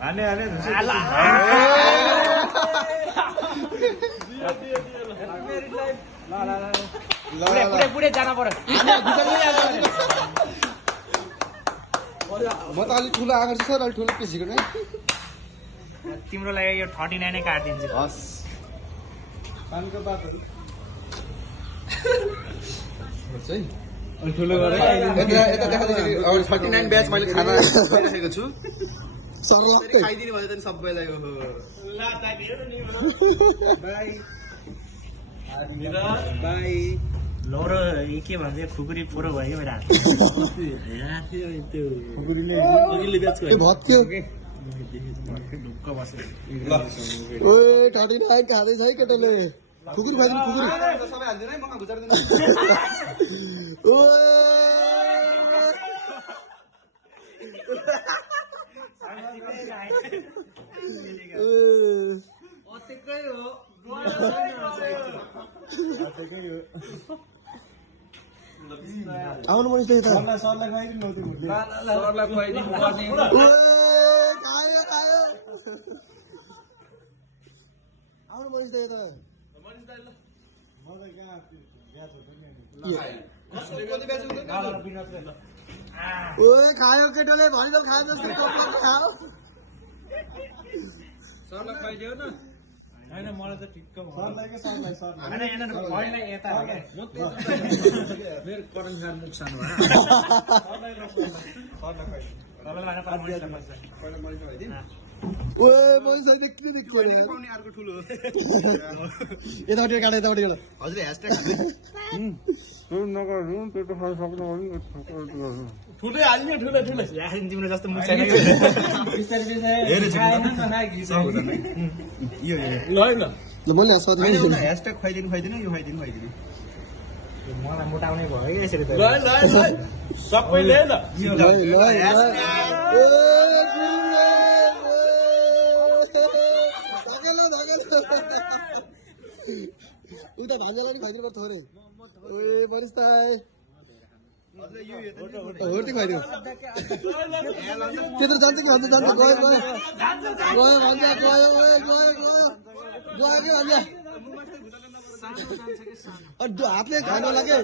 हाने हाने पुरै जान पर्यो म त अलिक ठुलो आएको छु सर अलिक ठुलो पिसीको नै तिम्रो लागि यो 39 नै काटिदिन्छु हस् पानको बातहरु है अलि ठुलो गरे यता देखाइदिनु 39 ब्याच मैले खाना खाइरहेको छु सरलाक्कै खाइदिनु भयो त सबैलाई ओहो ल त हेर नि बाइ बाइ लौरो के भन्छ खुकुरी पुरो भयो मेरो हात खुकुरीले बेच ए भत्क्यो ढुक्क बस्यो ओए 39 खाँदैछ है केटाले खुकुरी खाइदिनु खुकुरी सबै हाल्दिनु है मका गुजार्दिनु ओए अतेकै हो आउनु मनिष यता सरलाई खुवाइदिनु तिमीले सरलाई खुवाइदिनु पर्ने खायो खायो आउनु मनिष यता मलाई कहाँ ग्यास हुन्छ नि ओए खायो केटाले भनिलो खायो जस्तो खायो सरलाई खुवाइदियो न हैन मलाई त ठिक्क भयो सरलाई के सरलाई हैन हैन बढीलाई यता हो के मेरो करेन्ट कार नुकसान भयो ओए मनिष के देखियो पाउने अर्को ठुलो यतापट्टि काट्यो यतापट्टि काट्यो हजुर ह्याशट्याग नगर्नु पेट खान सक्नु ठुलै हाल्ने ठुलो ठुलो तिम्रो जस्तो मुख छैन यो ल मैले ह्याशट्याग खुवाइदिनु खुवाइदिनु यो खुवाइदिनु खुवाइदिनु मलाई मोटाउने भयो कि यसरी त सबैले ल उता भान्जालाई नि खुवाइदिनु पर्छ थोरै ओए मनिष दाइ होर्ती खुवाइदियो त्यत्रो जान्छ कि भन्छ जान्छ गयो गयो गयो भन्छ गयो ओए गयो गयो गयो कि भन्छ हातले खानु लाग्यो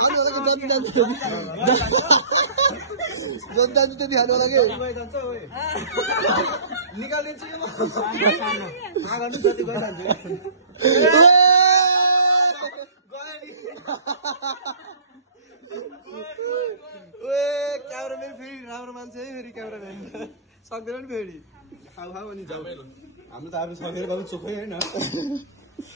खानु होला कि जति जान्छ जति जान्छ त्यति खानु होला कि निकालिदिन्छु जति गइरहन्छ क्यामेराम्यान फेरि राम्रो मान्छे है फेरि क्यामेराम्यान सक्दैन नि फेरि खाऊ खाऊ अनि जाऊ हाम्रो त अब सकेर बाबु चोखै होइन